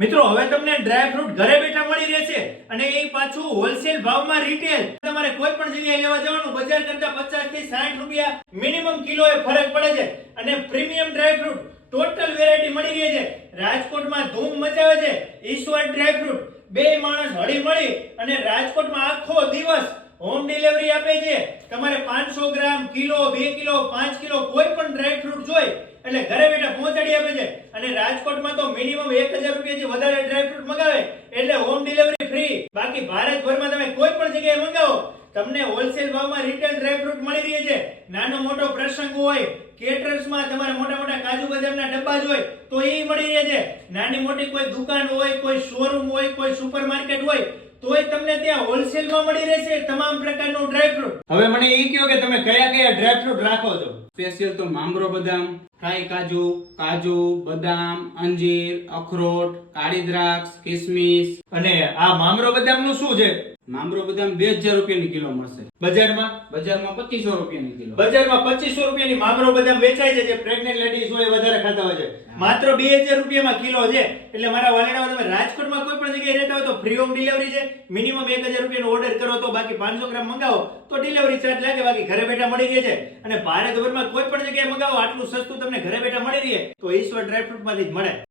મિત્રો, હવે તમને ડ્રાય ફ્રૂટ ઘરે બેઠા મળી રહેશે અને એ પાછું હોલસેલ ભાવમાં રિટેલ તમારે કોઈ પણ જગ્યાએ લેવા જવાનું, બજાર કરતા પચાસથી સાઠ રૂપિયા મિનિમમ કિલો એ ફરક પડે છે. અને premium dry fruit total variety મળી રહી છે. રાજકોટમાં ધૂમ મચાવે છે. ઈશ્વર ડ્રાય ફ્રૂટ બે માણસ હળી મળી અને રાજકોટમાં આખો દિવસ હોમ ડિલિવરી આપે છે. તમારે પાંચસો ગ્રામ કિલો, બે કિલો, પાંચ કિલો કોઈ પણ ડ્રાય ફ્રૂટ જોઈ એટલે ઘરે બેઠા પહોંચાડી આપે છે. અને રાજકોટમાં તો મિનિમમ એક હજાર રૂપિયાથી વધારે ડ્રાયફ્રૂટ મંગાવે. એટલે હોમ ડિલિવરી ફ્રી બાકી ભારતભરમાં તમે કોઈ પણ જગ્યાએ મંગાવો, તમને હોલસેલ ભાવમાં રિટેલ ડ્રાયફ્રૂટ મળી રહે છે. નાનો મોટો પ્રસંગ હોય કેટરર્સમાં તમારે મોટા મોટા કાજુ બદામના ડબ્બા જ હોય, તો એ મળી રહે છે. નાની મોટી કોઈ દુકાન હોય, કોઈ શોરૂમ હોય, કોઈ સુપરમાર્કેટ હોય તોય તમને ત્યાં હોલસેલમાં મળી રહેશે તમામ પ્રકારનો ડ્રાય ફ્રૂટ હવે મને એ કહો કે તમે કયા કયા ડ્રાય ફ્રૂટ રાખો છો? સ્પેશિયલ તો માંગરો બદામ ફ્રાય કાજુ કાજુ બદામ અંજીર અખરોટ કાળી દ્રાક્ષ કિસમિસ. અને આ મામરો બદામનું શું છે? માંગરો બદામ બે હજાર રૂપિયાની કિલો મળશે. બજારમાં? બજારમાં પચીસો રૂપિયાની કિલો. બજારમાં પચીસો રૂપિયાની મામરો બદામ વેચાય છે જે પ્રેગ્નેન્ટ લેડીઝ હોય વધારે ખાતા હોય છે. માત્ર બે હજાર રૂપિયામાં કિલો છે. એટલે મારા વાલેડાઓ તમે રાજકોટમાં કોઈ પણ જગ્યાએ રહેતા હોય તો ફ્રી હોમ ડિલિવરી છે. મિનિમમ એક હજાર રૂપિયાનો ઓર્ડર કરો તો બાકી પાંચસો ગ્રામ મંગાવો તો ડિલિવરી ચાર્જ લાગે બાકી ઘરે બેઠા મળી રહે છે. અને ભારતભરમાં કોઈ પણ જગ્યાએ મંગાવો આટલું સસ્તું તમને ઘરે બેઠા મળી રહે. તો ઈશ્વર ડ્રાયફ્રૂટમાંથી જ મળે.